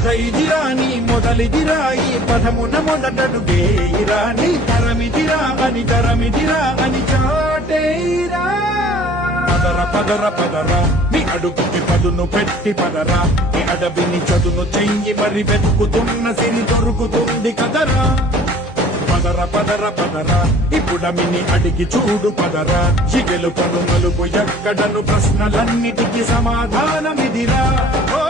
కథయిదిరా నీ మొదలిదిరా ఈ పదమున మొదటడుగేయిరా నీ తరమిదిరా అని చాటేయిరా. పదర పదర పదరా నీ అడుగుకి పదును పెట్టి పదరా నీ అడవిని చదును చెయ్యి మరి వెతుకుతున్న సిరి దొరుకుతుంది కదరా. పదర పదర పదరా ఇప్పుడమిని అడిగి చూడు పదరా చిగెలు పను మలుపు ఎక్కడను ప్రశ్నలన్నిటికీ సమాధానమిదిరా. ఓ